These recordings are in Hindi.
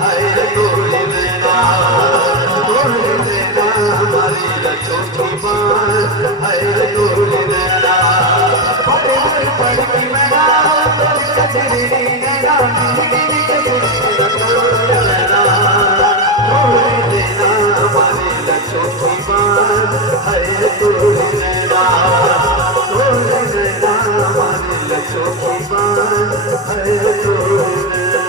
हाय तोड़ देना हमारी लचोटी बात, हाय तोड़ देना बड़े बड़े पड़ती मैना तोड़ कचरी नैना तोड़ देना हमारी लचोटी बात, हाय तोड़ देना हमारी लचोटी बात, हाय तोड़ देना।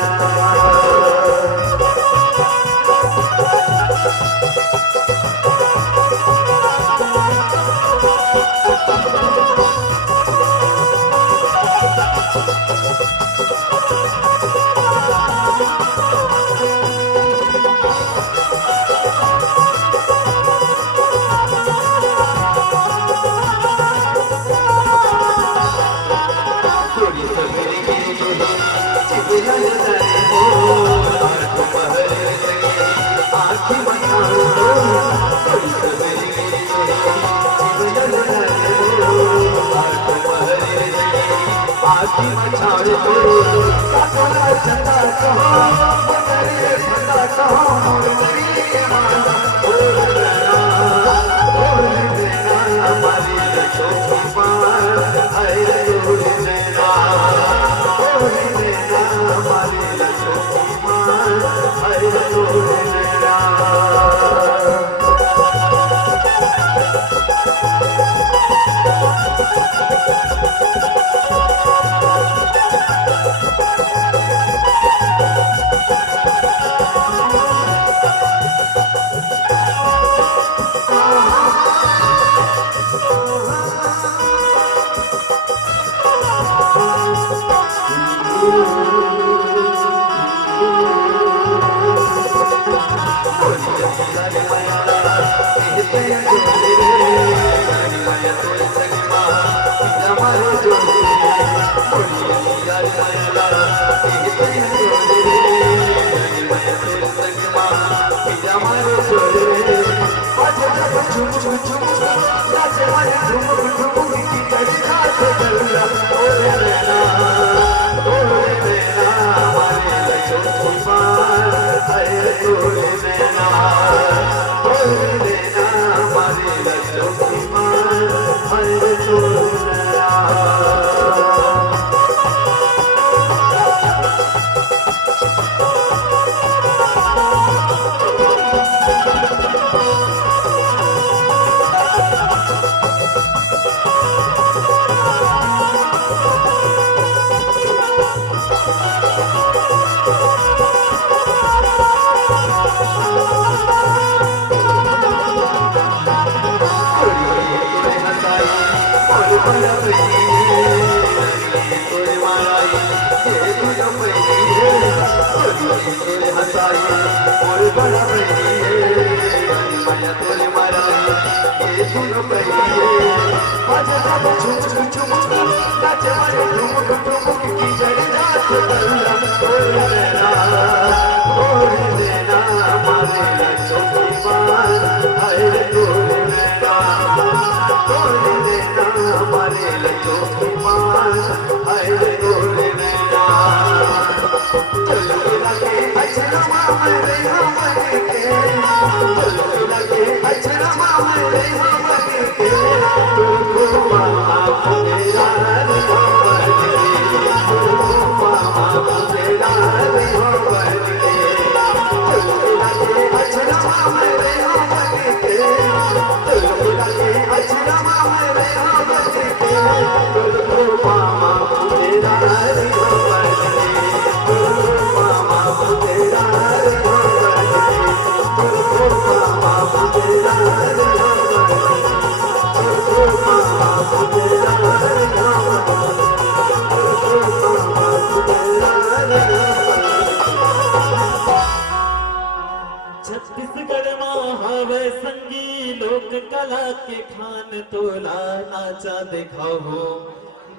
छत्तीसगढ़ महावे संगी लोक कला के खान तोला नाचा दिखाओ हो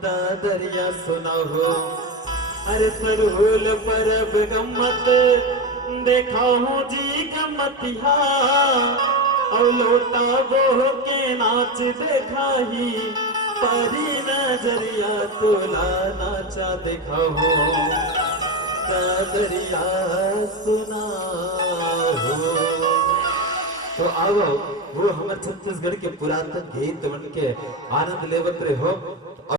दादरिया सुनाओ हो अरे सरहुल परब गम्मत देखा हूँ जी गम्मतिया और लोटा बोह के नाच देखा ही परी नजरिया तोला नाचा दिखाओ दादरिया सुनाओ। तो आओ वो हमारे छत्तीसगढ़ के पुरातन गीत बन के आनंद लेवत रहे हो।